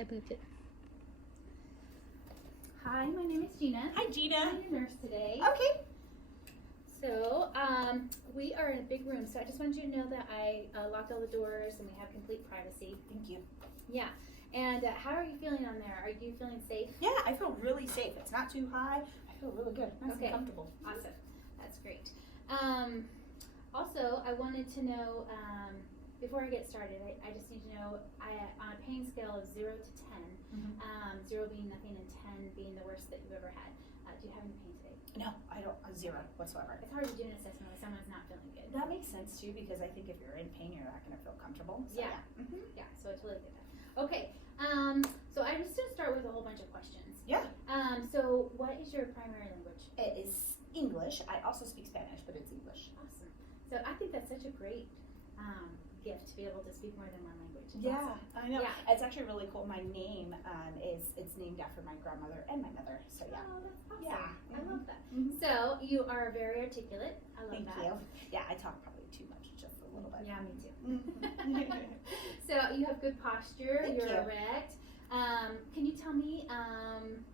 I moved it. Hi, my name is Gina. Hi, Gina. I'm your nurse today. Okay. So, we are in a big room, so I just wanted you to know that I locked all the doors and we have complete privacy. Thank you. Yeah. And how are you feeling on there? Are you feeling safe? Yeah, I feel really safe. It's not too high. I feel really good. Nice and comfortable. Awesome. That's great. Also, I wanted to know, before I get started, I just need to know, on a pain scale of 0 to 10, 0 being nothing and 10 being the worst that you've ever had, do you have any pain today? No, I don't. 0 whatsoever. It's hard to do an assessment when someone's not feeling good. That makes sense too, because I think if you're in pain, you're not going to feel comfortable. So, yeah. Yeah, so I totally get that. Okay, so I'm just going to start with a whole bunch of questions. Yeah. So what is your primary language? It is English. I also speak Spanish, but it's English. Awesome. So I think that's such a great gift to be able to speak more than one language. It's yeah, awesome. I know. Yeah. It's actually really cool. My name it's named after my grandmother and my mother. So yeah. Oh, that's awesome. Yeah. I love that. Mm-hmm. So you are very articulate. I love Thank that. you. Yeah, I talk probably too much, just a little bit. Yeah, me too. Mm-hmm. So you have good posture. Thank You're you. erect. Can you tell me?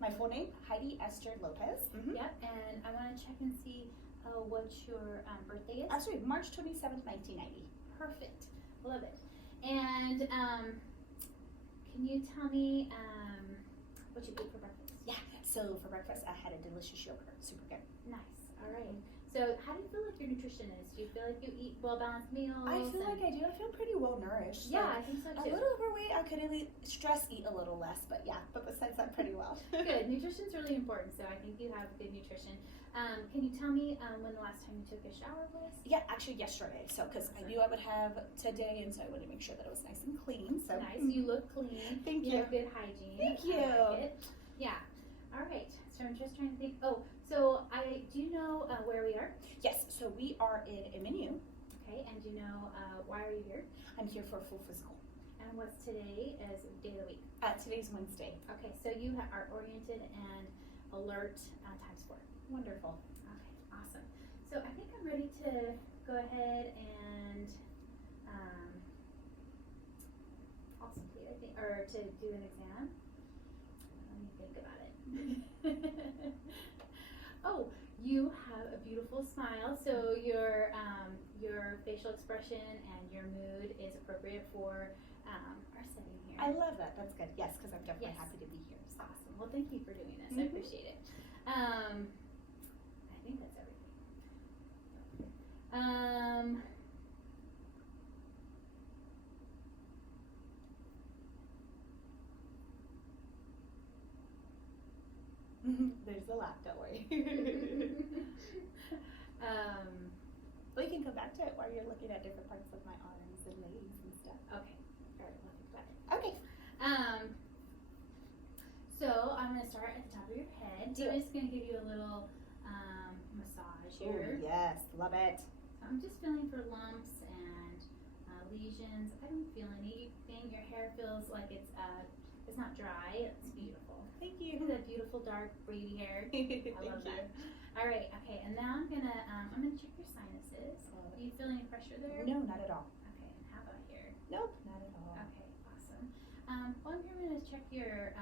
My full name, Heidi Esther Lopez. Mm-hmm. Yep. And I want to check and see what your birthday is. That's right, March 27th, 1990. Perfect. Love it. And can you tell me what you ate for breakfast? Yeah, so for breakfast I had a delicious yogurt. Super good. Nice. All right. So how do you feel like your nutrition is? Do you feel like you eat well-balanced meals? I feel like I do. I feel pretty well nourished. Yeah, I think so too. A little overweight. I could eat a little less, but yeah. But besides that, pretty well. Good. Nutrition's really important, so I think you have good nutrition. Can you tell me when the last time you took a shower was? Yeah, actually yesterday. So because I knew I would have today, and so I wanted to make sure that it was nice and clean. So nice. You look clean. Thank you. You have good hygiene. Thank you. I like it. Yeah. All right. So I'm just trying to think. Oh, so do you know where we are? Yes. So we are in MNU. Okay. And do you know why are you here? I'm here for a full physical. And what's today as day of the week? Today's Wednesday. Okay. So you are oriented and alert times 4. Wonderful. Okay. Awesome. So I think I'm ready to go ahead and I'll complete, I think, or to do an exam. Let me think about it. Oh, you have a beautiful smile. So your facial expression and your mood is appropriate for our setting here. I love that. That's good. Yes, because I'm definitely happy to be here. So. Awesome. Well, thank you for doing this. I appreciate it. I think that's everything. There's a lot, don't worry. Well, you can come back to it while you're looking at different parts of my arms and legs and stuff. Okay. All right. We'll think about it. Okay. So I'm going to start at the top of your head. So I'm just going to give you a little massage here. Ooh, yes, love it. So I'm just feeling for lumps and lesions. I don't feel anything. Your hair feels like it's not dry. It's beautiful. Thank Look you. at that beautiful dark wavy hair. I love Thank that. All right. Okay. And now I'm gonna check your sinuses. Do you feel any pressure there? No, not at all. Okay. And how about here? Nope, not at all. Okay. Awesome. Well, I'm gonna check your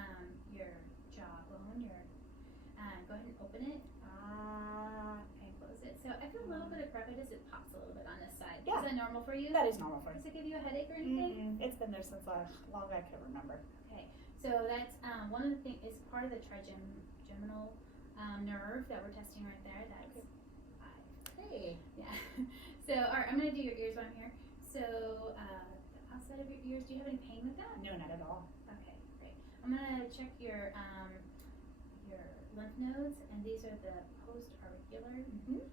jawbone. Go ahead and open it. And close it. So I feel a little bit of crevice. It pops a little bit on this side. Yeah. Is that normal for you? That is normal for me. Does it give you a headache or anything? It's been there since long I can remember. Okay. So that's one of the things is part of the trigeminal nerve that we're testing right there. That's 5. Hey. Yeah. So, all right, I'm going to do your ears while I'm here. So, the outside of your ears, do you have any pain with that? No, not at all. Okay, great. I'm going to check your lymph nodes, and these are the post-auricular. And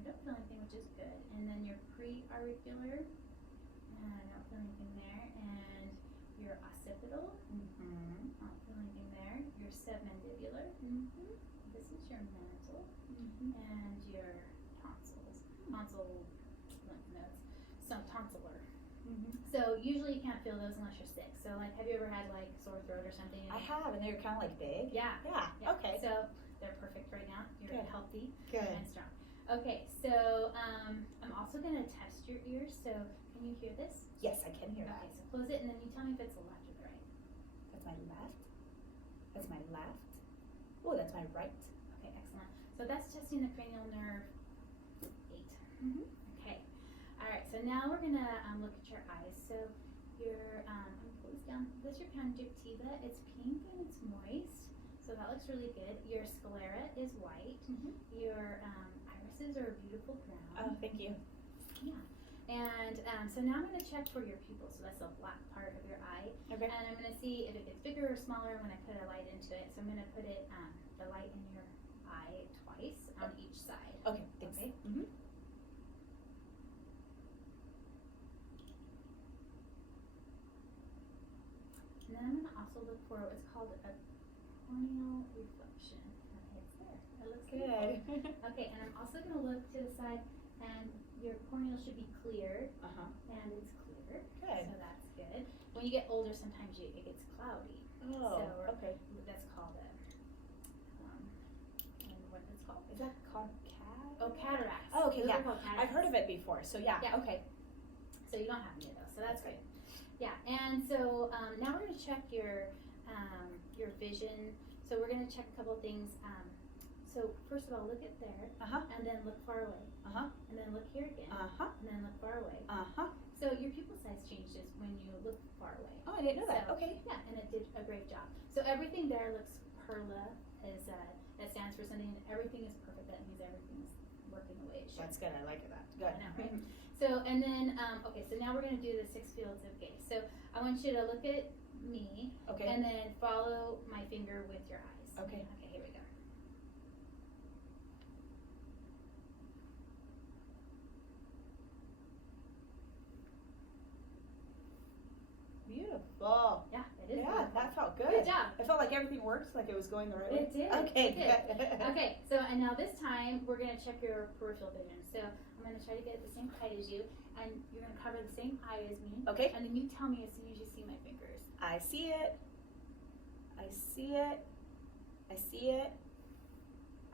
I don't feel anything, which is good. And then your pre-auricular, and I don't feel anything there. And your occipital, I don't feel anything there. Your submandibular, this is your mantle, and your tonsils, tonsil lymph nodes, so tonsillar. So usually you can't feel those unless you're sick. So like, have you ever had like sore throat or something? I have, and they're kind of like big. Yeah. Yeah. Okay. So they're perfect right now. You're Good. healthy Good. and strong. Okay, so I'm also going to test your ears. So can you hear this? Yes, I can hear that. Okay, so close it and then you tell me if it's the left or the right. That's my my right. Okay, excellent. So that's testing the cranial nerve 8. Mm-hmm. Okay. All right. So now we're gonna look at your eyes. So your I'm gonna pull this down. That's your conjunctiva. It's pink and it's moist. So that looks really good. Your sclera is white. Mm-hmm. Your irises are a beautiful brown. Oh, thank you. Yeah. And so now I'm going to check for your pupil. So that's the black part of your eye. Okay. And I'm going to see if it gets bigger or smaller when I put a light into it. So I'm going to put it the light in your eye twice on each side. Okay, thanks. Okay. Mm-hmm. And then I'm going to also look for what's called a corneal reflection. Okay, it's there. It looks Good. Okay, and I'm also going to look to the side, and your corneal should be clear, Uh-huh. and it's clear. Good. So that's good. When you get older, sometimes it gets cloudy. Oh, So okay. that's called a, and what it's called? Is that called cat? Oh, cataracts. Oh, okay, Those yeah. are called I've heard of cataracts. it before, so yeah. Yeah. Okay. So you don't have any of those, so that's good. Yeah, and so now we're going to check your vision. So we're going to check a couple of things. So first of all, look at there, Uh-huh. and then look far away, Uh-huh. and then look here again, Uh-huh. and then look far away. Uh-huh. So your pupil size changes when you look far away. Oh, I didn't know that. So, Okay. Yeah, and it did a great job. So everything there looks perla, is that stands for something, and everything is perfect. That means everything's working the way it should. That's good. I like that. Good. I know, right? So, and then, okay, so now we're going to do the 6 fields of gaze. So I want you to look at me, Okay. and then follow my finger with your eyes. Okay. Okay, here we go. Beautiful. Yeah, it is. Yeah, beautiful. that felt good. Good job. I felt like everything worked, like it was going the right way. It did. Okay, It did. good. Okay, so and now this time we're going to check your peripheral vision. So I'm going to try to get the same height as you, and you're going to cover the same eye as me. Okay. And then you tell me as soon as you see my fingers. I see it. I see it. I see it.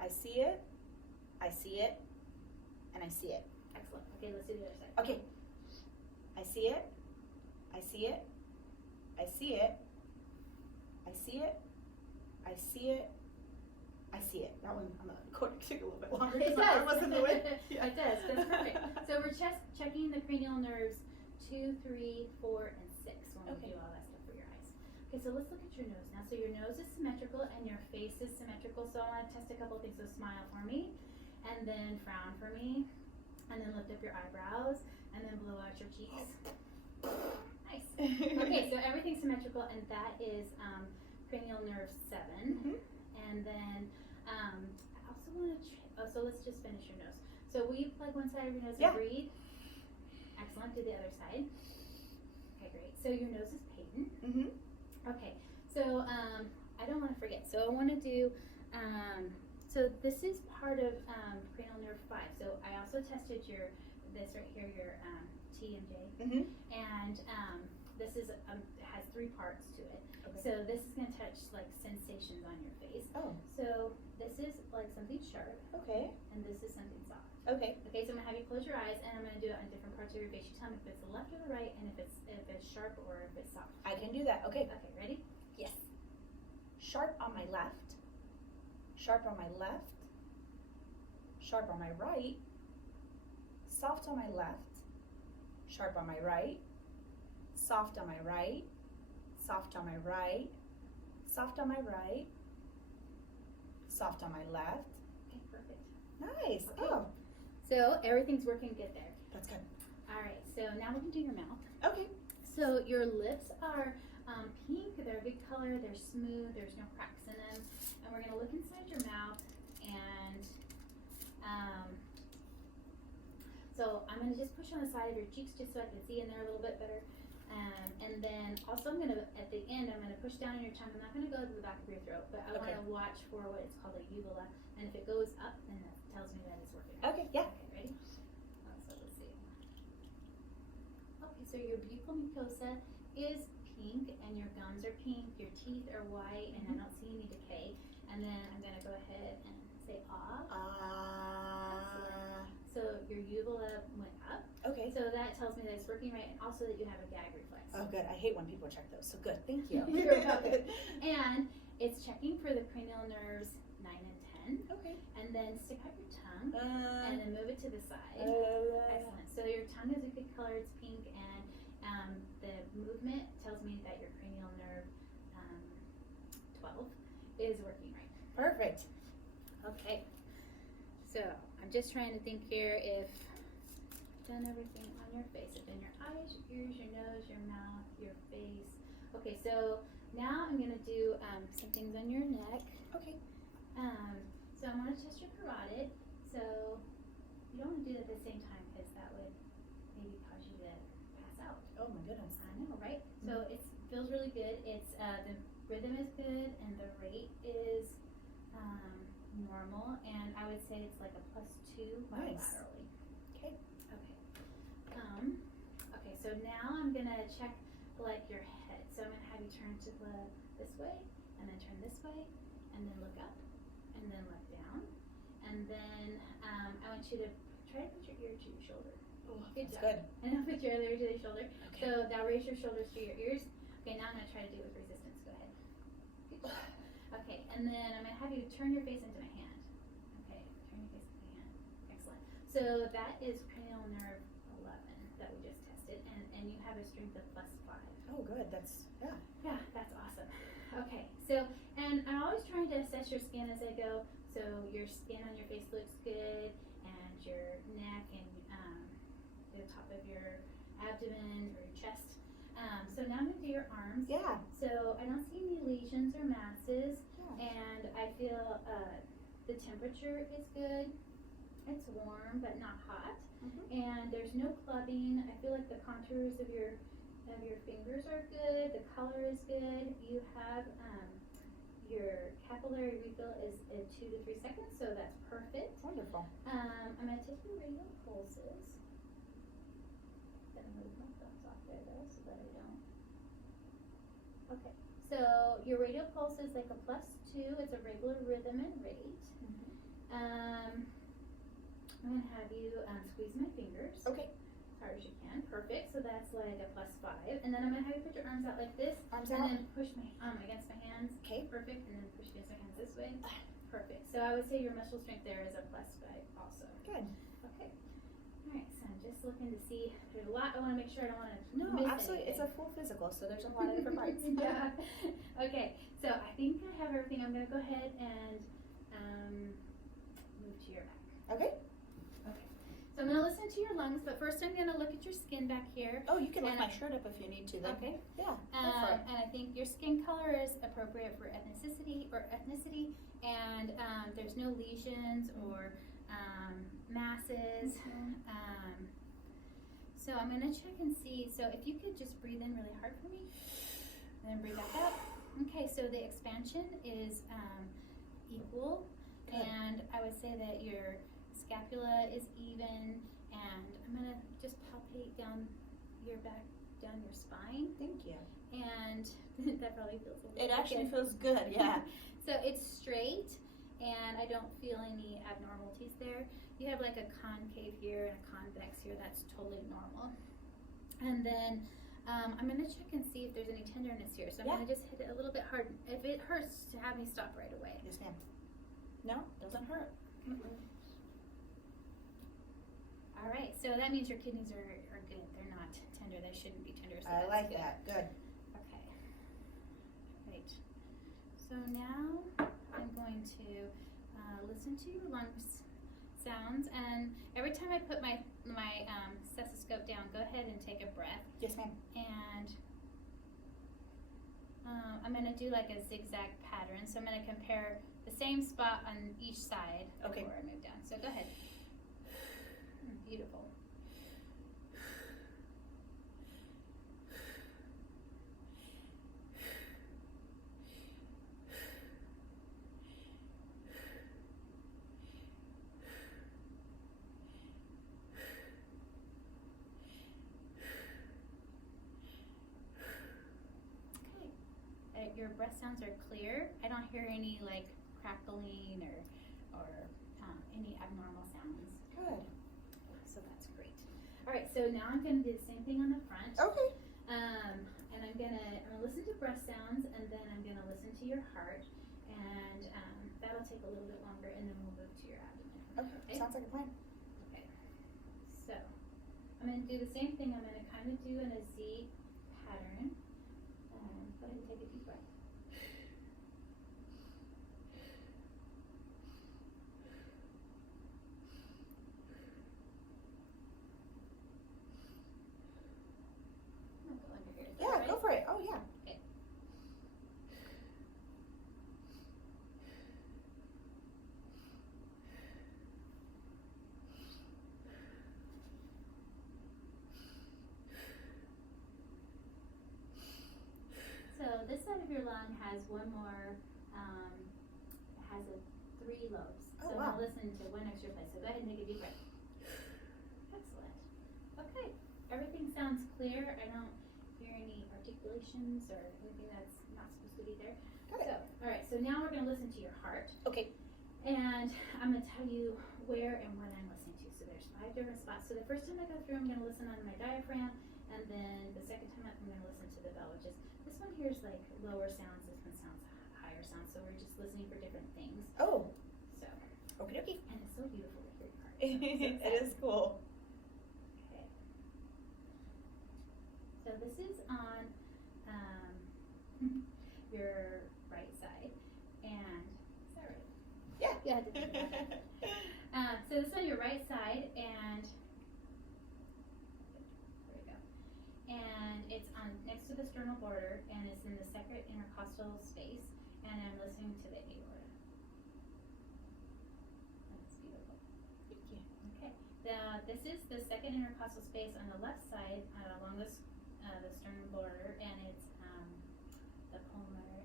I see it. I see it. And I see it. Excellent. Okay, let's do the other side. Okay. I see it. I see it. I see it. I see it. I see it. I see it. That one, I'm going to take a little bit longer It because my arm does. was in the way. Yeah. It does. That's perfect. So we're just checking the cranial nerves 2, 3, 4, and 6 when we Okay. do all that stuff for your eyes. Okay, so let's look at your nose now. So your nose is symmetrical and your face is symmetrical. So I want to test a couple things. So smile for me, and then frown for me, and then lift up your eyebrows, and then blow out your cheeks. Nice. Okay, so everything's symmetrical, and that is cranial nerve 7. Mhm. And then I also want to. So let's just finish your nose. So will you plug one side of your nose Yeah. and breathe? Excellent. Do the other side. Okay, great. So your nose is patent. Mhm. Okay. So I don't want to forget. So I want to do. So this is part of cranial nerve 5. So I also tested this right here, your T and J, Mhm. and this is has 3 parts to it. Okay. So this is going to touch like sensations on your face. Oh. So this is like something sharp, Okay. and this is something soft. Okay. Okay, so I'm gonna have you close your eyes, and I'm gonna do it on different parts of your face. You tell me if it's the left or the right, and if it's sharp or if it's soft. I can do that. Okay. Okay, ready? Yes. Sharp on my left. Sharp on my left. Sharp on my right. Soft on my left. Sharp on my right. Soft on my right. Soft on my right. Soft on my right. Soft on my left. Okay, perfect. Nice. Okay. Oh, So everything's working good there. that's good. All right, so now we can do your mouth. Okay. So your lips are pink. They're a good color. They're smooth. There's no cracks in them. And we're gonna look inside your mouth, and so I'm gonna just push on the side of your cheeks just so I can see in there a little bit better. And then also I'm gonna, at the end, I'm gonna push down on your tongue. I'm not gonna go to the back of your throat, but I Okay. wanna watch for what is called a uvula. And if it goes up, then that tells me that it's working. Okay. Yeah. Okay, ready? So let's see. Okay, so your buccal mucosa is pink, and your gums are pink, your teeth are white, and I don't see any decay. And then I'm gonna go ahead and say So your uvula went up. Okay. So that tells me that it's working right, and also that you have a gag reflex. Oh, good. I hate when people check those. So good. Thank you. You're welcome. And it's it's checking for the cranial nerves 9 and 10. Okay. And then stick out your tongue and then move it to the side. Excellent. So your tongue is a good color. It's pink, and the movement tells me that your cranial nerve 12 is working right. Perfect. Okay. So I'm just trying to think here if I've done everything on your face. I've done your eyes, your ears, your nose, your mouth, your face. Okay, so now I'm gonna do some things on your neck. Okay. So I'm gonna test your carotid. So you don't want to do it at the same time because that would maybe cause you to pass out. Oh my goodness. I know, right? So it feels really good. It's the rhythm is good and the rate is normal, and I would say it's like a +2 Nice. bilaterally. Okay. Okay. Okay. So now I'm gonna check like your head. So I'm gonna have you turn to this way, and then turn this way, and then look up, and then look down, and then I want you to try to put your ear to your shoulder. Oh, Good that's job. good. And now put your other ear to the shoulder. Okay. So now raise your shoulders to your ears. Okay, now I'm going to try to do it with resistance. Go ahead. Good job. Okay, and then I'm going to have you turn your face into my hand. Okay, turn your face into my hand. Excellent. So that is cranial nerve 11 that we just tested, and you have a strength of +5. Oh, good. That's, yeah. Yeah, that's awesome. Okay, so, and I'm always trying to assess your skin as I go. So your skin on your face looks good, and your neck and the top of your abdomen or your chest. So now I'm going to do your arms. Yeah. So I don't see any lesions or masses, Yeah. and I feel the temperature is good. It's warm but not hot, and there's no clubbing. I feel like the contours of your fingers are good. The color is good. You have your capillary refill is in 2 to 3 seconds, so that's perfect. Wonderful. I'm going to take your radial pulses. I'm going to move my thumbs off there though so that I don't. Okay, so your radial pulse is like a +2. It's a regular rhythm and rate. I'm going to have you squeeze my fingers. Okay. As hard as you can. Perfect. So that's like a +5. And then I'm going to have you put your arms out like this. Arms and out. then push my against my hands. Okay. Perfect. And then push against my hands this way. Perfect. So I would say your muscle strength there is a +5 also. Good. Okay. All right. So I'm just looking to see. There's a lot. I want to make sure I don't want to No, miss absolutely. It's anything. a full physical, so there's a lot of different parts. Yeah. Okay. So I think I have everything. I'm going to go ahead and move to your back. Okay. Okay. So I'm going to listen to your lungs, but first I'm going to look at your skin back here. Oh, you can lift And my shirt up if you need to then. Okay. Yeah, go for it. And I think your skin color is appropriate for ethnicity, and there's no lesions or masses. So I'm going to check and see. So if you could just breathe in really hard for me, and then breathe back out. Okay, so the expansion is equal, Good. and I would say that your scapula is even, and I'm going to just palpate down your back, down your spine, Thank you. and that probably feels a little It actually good. feels good, yeah. So it's straight, and I don't feel any abnormalities there. You have like a concave here and a convex here. That's totally normal. And then I'm going to check and see if there's any tenderness here. So I'm Yeah. going to just hit it a little bit hard. If it hurts, to have me stop right away. Yes, ma'am. No, doesn't hurt. All right, so that means your kidneys are good. They're not tender. They shouldn't be tender. So I that's like good. that. Good. Okay. Right. So now I'm going to listen to your lungs sounds, and every time I put my stethoscope down, go ahead and take a breath. Yes, ma'am. And I'm going to do like a zigzag pattern. So I'm going to compare the same spot on each side Okay. before I move down. So go ahead. Beautiful. Your breath sounds are clear. I don't hear any like crackling or any abnormal sounds. Good. So that's great. All right, so now I'm going to do the same thing on the front. Okay. And I'm gonna listen to breath sounds, and then I'm gonna listen to your heart, and that'll take a little bit longer, and then we'll move to your abdomen. Okay. Sounds like a plan. Okay. So I'm going to do the same thing. I'm going to kind of do in a Z pattern. Go ahead and take a deep breath. I'm going to go under here. Is that Yeah, right? go for it. Oh, yeah. Okay. So this side of your lung has one more, has 3 lobes. Oh, So wow. now listen to one extra place. So go ahead and take a deep breath. Excellent. Okay, everything sounds clear. I don't hear any articulations or anything that's not supposed to be there. Got it. So, all right, so now we're going to listen to your heart. Okay. And I'm going to tell you where and when I'm listening to. So there's 5 different spots. So the first time I go through, I'm going to listen on my diaphragm. And then the second time I'm going to listen to the bell, which is, this one here is like lower sounds, this one sounds higher sounds. So we're just listening for different things. Oh. So, Okie dokie. and it's so beautiful to hear your heart. It is cool. Okay. So this is on your right side. And, is that right? Yeah. Yeah, I did that. So this is on your right side, and there we go. And it's on next to the sternal border, and it's in the second intercostal space, and I'm listening to the aorta. That's beautiful. Thank you. Okay. This is the second intercostal space on the left side along the sternal border, and it's the pulmonic.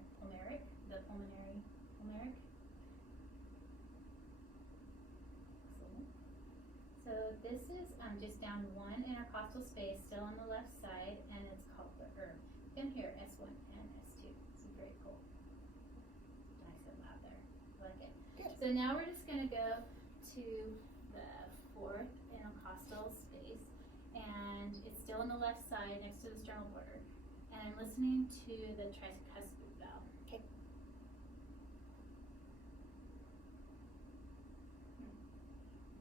Excellent. So this is just down one intercostal space, still on the left side, and it's called the You can hear S1 and S2. It's very cool. Nice and loud there. I like it. Good. So now we're just going to go to the fourth intercostal space, and it's still on the left side next to the sternal border. And I'm listening to the tricuspid valve. Okay.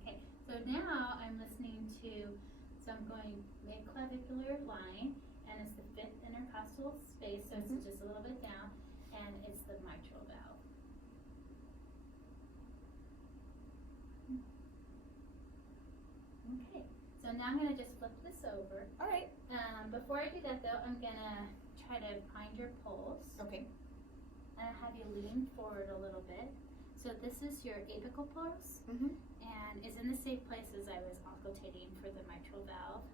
Okay, so now I'm listening to, so I'm going mid-clavicular line, and it's the fifth intercostal space, so it's just a little bit down, and it's the mitral valve. Okay, so now I'm going to just flip this over. All right. Before I do that though, I'm going to try to find your pulse. Okay. And have you lean forward a little bit. So this is your apical pulse, and is in the same place as I was auscultating for the mitral valve.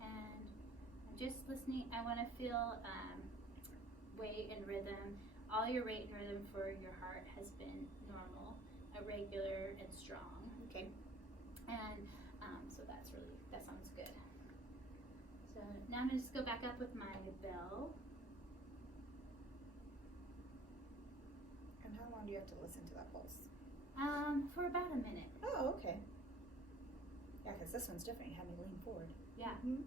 And I'm just listening. I want to feel weight and rhythm. All your rate and rhythm for your heart has been normal, regular, and strong. Okay. And so that sounds good. So now I'm going to just go back up with my bell. And how long do you have to listen to that pulse? For about a minute. Oh, okay. Yeah, because this one's different. You had me lean forward. Yeah. Mm-hmm.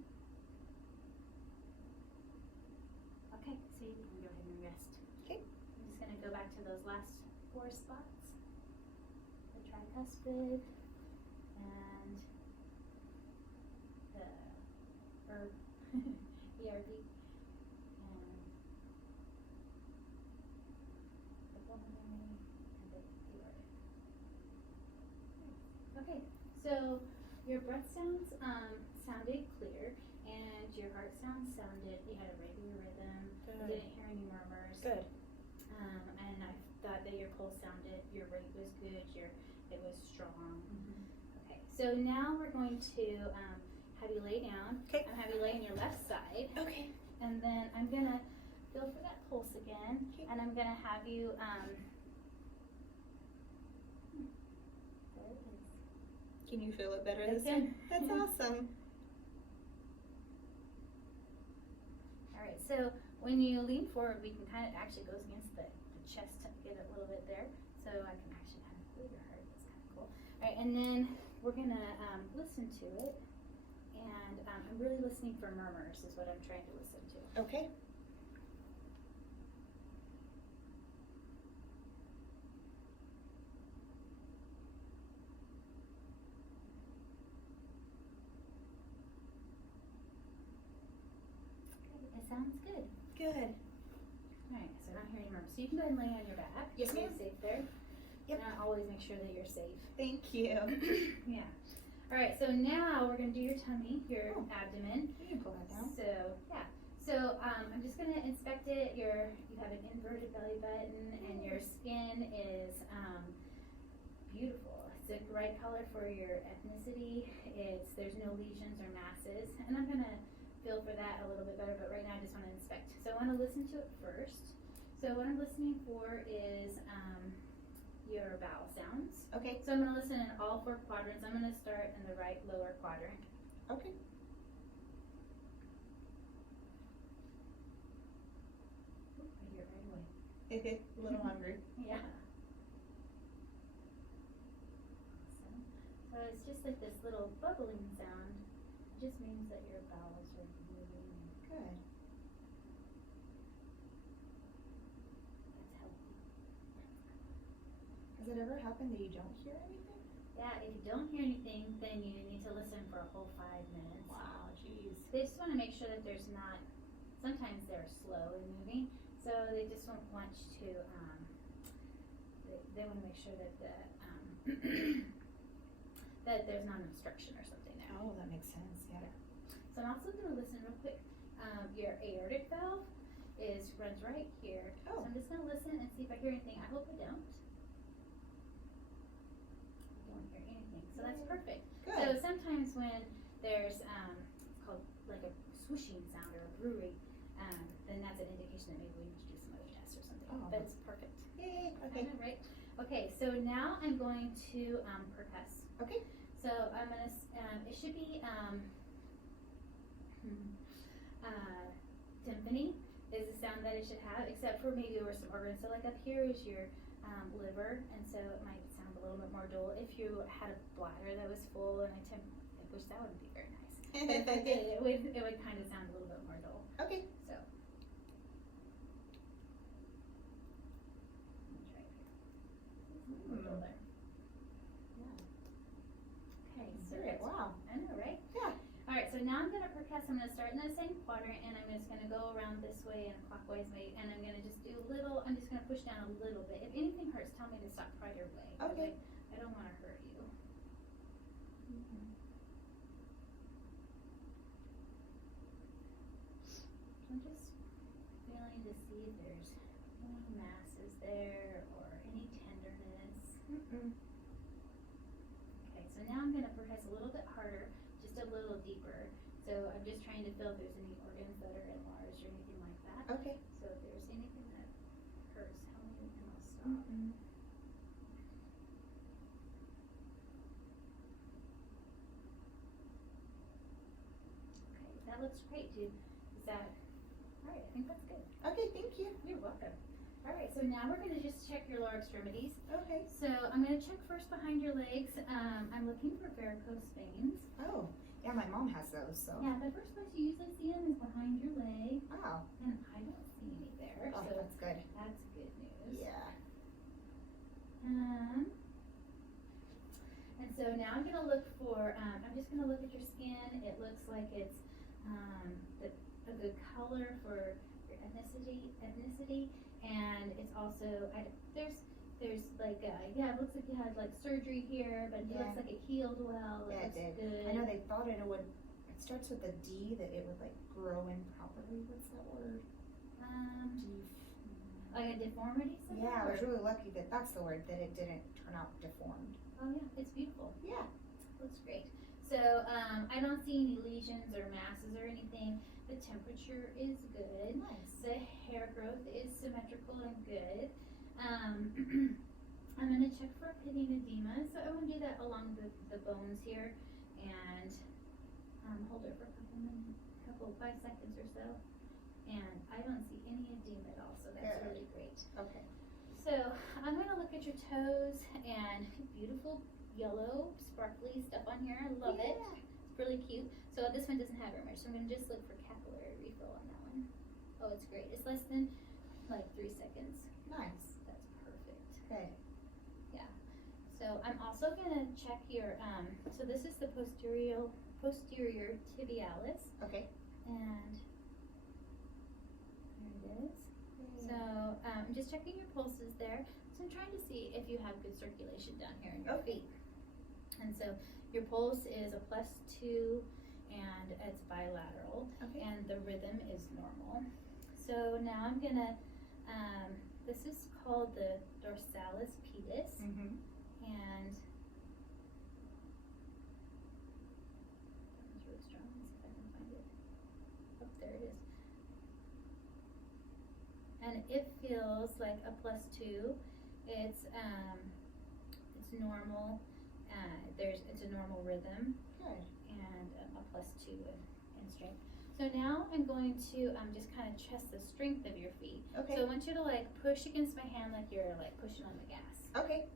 Okay, so you can go ahead and rest. Okay. I'm just going to go back to those last 4 spots. The tricuspid and the ERB and the pulmonary and the aorta. Okay, so your breath sounds sounded clear, and your heart sounds sounded, you had a regular rhythm. Good. I didn't hear any murmurs. Good. And I thought that your pulse sounded, your rate was good, it was strong. Okay, so now we're going to have you lay down. Okay. And have you lay on your left side. Okay. And then I'm gonna feel for that pulse again, Okay. and I'm gonna have you there it is. Can you feel it better I this can. time? That's awesome. All right, so when you lean forward, we can kind of actually goes against the chest to get a little bit there, so I can actually kind of feel your heart. That's kind of cool. All right, and then we're gonna listen to it, and I'm really listening for murmurs is what I'm trying to listen to. Okay. Good. Alright, so not here anymore. So you can go ahead and lay on your back. Yes, Stay ma'am. safe there. Yep. And always make sure that you're safe. Thank you. Yeah. Alright, so now we're going to do your tummy, your Oh. abdomen. You can pull that down. So, yeah. So, I'm just going to inspect it. You have an inverted belly button, and your skin is beautiful. It's a right color for your ethnicity. There's no lesions or masses. And I'm going to feel for that a little bit better, but right now I just want to inspect. So I want to listen to it first. So what I'm listening for is your vowel sounds. Okay. So I'm going to listen in all 4 quadrants. I'm going to start in the right lower quadrant. Okay. Ooh, I hear it right away. A little hungry. Yeah. Awesome. So it's just like this little bubbling sound. It just means that your vowels are moving. Good. That's healthy. Has it ever happened that you don't hear anything? Yeah, if you don't hear anything, then you need to listen for a whole 5 minutes. Wow, jeez. They just want to make sure that there's not, sometimes they're slow in moving, so they just want you to, they want to make sure that that there's not an obstruction or something there. Oh, that makes sense, yeah. So I'm also going to listen real quick. Your aortic valve runs right here. Oh. So I'm just going to listen and see if I hear anything. I hope I don't. I don't hear anything. So that's perfect. Good. So sometimes when there's it's called like a swooshing sound or a brewery, then that's an indication that maybe we need to do some other tests or something. Oh. But it's perfect. Yay, okay. Right. Okay. So now I'm going to percuss. Okay. So I'm gonna. It should be timpani is the sound that it should have, except for maybe over some organs. So like up here is your liver, and so it might sound a little bit more dull. If you had a bladder that was full and which that wouldn't be very nice. But if I did, it would kind of sound a little bit more dull. Okay. So. Let me try it here. Okay, so Great. Wow. I know, right? Yeah. Alright, so now I'm going to percuss. I'm going to start in the same quadrant, and I'm just going to go around this way in a clockwise way, and I'm going to just do I'm just going to push down a little bit. If anything hurts, tell me to stop right away. Okay. I don't want to hurt you. I'm just feeling to see if there's any masses there or any tenderness. Okay, so now I'm going to percuss a little bit harder, just a little deeper. So I'm just trying to feel if there's any organs that are enlarged or anything like that. Okay. So if there's anything that hurts, tell me and I'll stop. Okay, that looks great, dude. Is that, alright, I think that's good. Okay, thank you. You're welcome. Alright, so now we're going to just check your lower extremities. Okay. So I'm going to check first behind your legs. I'm looking for varicose veins. Oh, yeah, my mom has those, so. Yeah, the first place you usually see them is behind your leg, Wow. and I don't see any there, Oh, so that's good. that's good news. Yeah. And so now I'm gonna look for, I'm just gonna look at your skin. It looks like it's a good color for your ethnicity, and it's also, there's like, yeah, it looks like you had like surgery here, but it looks like it healed well. Yeah, it did. Good. I know they thought it would, it starts with a D, that it would like grow in properly. What's that word? Like a deformity somewhere? Yeah, I was really lucky that that's the word, that it didn't turn out deformed. Oh yeah, it's beautiful. Yeah. Looks great. So I don't see any lesions or masses or anything. The temperature is good. Nice. The hair growth is symmetrical and good. I'm going to check for pitting edema. So I want to do that along the bones here and hold it for a couple 5 seconds or so. And I don't see any edema at all, so that's Good. really great. Okay. So I'm going to look at your toes and beautiful yellow sparkly stuff on here. I love it. It's really cute. So this one doesn't have very much, so I'm going to just look for capillary refill on that one. Oh, it's great. It's less than like 3 seconds. Nice. That's perfect. Okay. Yeah. So I'm also going to check your, so this is the posterior tibialis. Okay. And there is. So I'm just checking your pulses there. So I'm trying to see if you have good circulation down here in your feet. And so your pulse is a +2 and it's bilateral. Okay. And the rhythm is normal. So now I'm gonna, this is called the dorsalis pedis. Mm-hmm. And that was really strong. Let's see if I can find it. Oh, there it is. And it feels like a +2. It's normal. It's a normal rhythm. Good. And a +2 in strength. So now I'm going to just kind of test the strength of your feet. Okay. So I want you to like push against my hand like you're like pushing on the gas. Okay.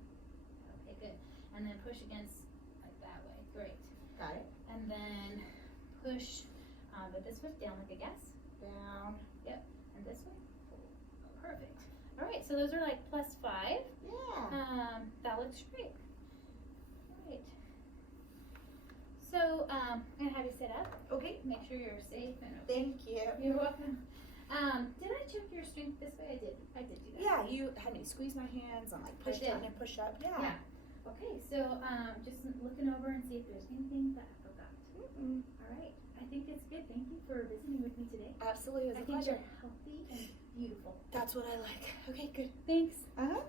Okay, good. And then push against like that way. Great. Got it. And then push, but this way down like a gas. Down. Yep. And this way. Perfect. All right. So those are like +5. Yeah. That looks great. All right. So I'm gonna have you sit up. Okay. Make sure you're safe and okay. Thank you. You're welcome. Did I check your strength this way? I did do that. Yeah, you had me squeeze my hands and like push did. down and push up. Yeah. Okay, so just looking over and see if there's anything that I forgot. Mm-mm. All right, I think it's good. Thank you for visiting with me today. Absolutely, it was I a think pleasure. you're healthy and beautiful. That's what I like. Okay, good. Thanks. Uh-huh.